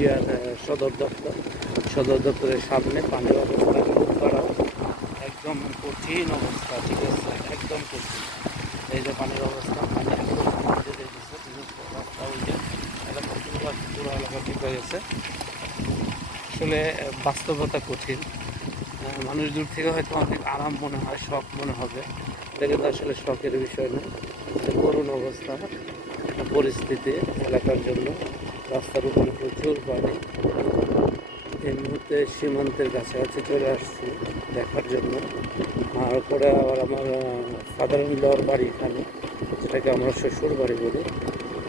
ইন্ডিয়ার সদর দপ্তরের সামনে পানির অবস্থা খুব খারাপ, একদম কঠিন অবস্থা। ঠিক আছে, একদম কঠিন। এই যে পানির অবস্থা, পানি একদম মধ্যে দিয়ে দিচ্ছে। রাস্তা ওই যে এলাকা পুরো এলাকা ডুবে গেছে। আসলে বাস্তবতা কঠিন। মানুষ দূর থেকে হয়তো অনেক আরাম মনে হয়, শখ মনে হবে, এটা কিন্তু আসলে শখের বিষয় না। করুণ অবস্থা পরিস্থিতি এলাকার জন্য। রাস্তার উপরে প্রচুর পানি। এই মুহূর্তে সীমান্তের কাছাকাছি চলে আসছি দেখার জন্য। আর পরে আবার আমার ফাদার ইন লর বাড়ি এখানে, যেটাকে আমরা শ্বশুর বাড়ি বলি।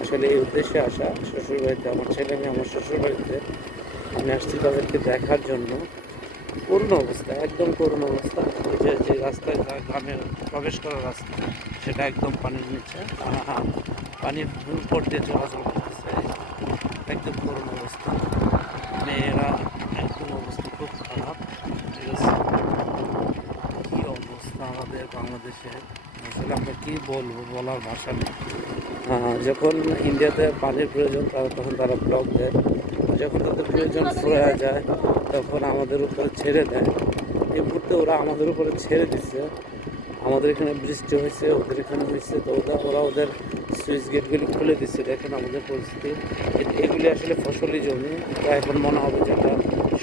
আসলে এই উদ্দেশ্যে আসা, শ্বশুর বাড়িতে আমার ছেলে মেয়ে, আমার শ্বশুর বাড়িতে আমি আসছি তাদেরকে দেখার জন্য। করুণ অবস্থা, একদম করুণ অবস্থা। ওই যে রাস্তায় গ্রামের প্রবেশ করার রাস্তা, সেটা একদম পানির নিচে, পানির উপর দিয়ে চলাচল করতেছে। একদম করুণ অবস্থা, মেয়েরা একদম অবস্থা খুব খারাপ। ঠিক আছে, কী অবস্থা আমাদের বাংলাদেশে, আসলে আমরা কী বলবো, বলার ভাষা নেই। যখন ইন্ডিয়াতে পানির প্রয়োজন তখন তারা ব্লক দেয়, যখন তাদের প্রয়োজন ফুরায় যায় তখন আমাদের উপরে ছেড়ে দেয়। এই মুহূর্তে ওরা আমাদের উপরে ছেড়ে দিচ্ছে। আমাদের এখানে বৃষ্টি হয়েছে, ওদের এখানে হয়েছে, তো ওরা ওদের সুইচ গেটগুলি খুলে দিচ্ছে। দেখেন আমাদের পরিস্থিতি। এগুলি আসলে ফসলি জমি, যা এখন মনে হবে যে একটা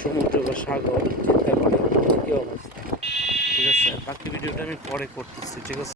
সমুদ্র বা সাগর। চিন্তা করেন কী অবস্থা। ঠিক আছে, বাকি ভিডিওটা আমি পরে করতেছি। ঠিক আছে।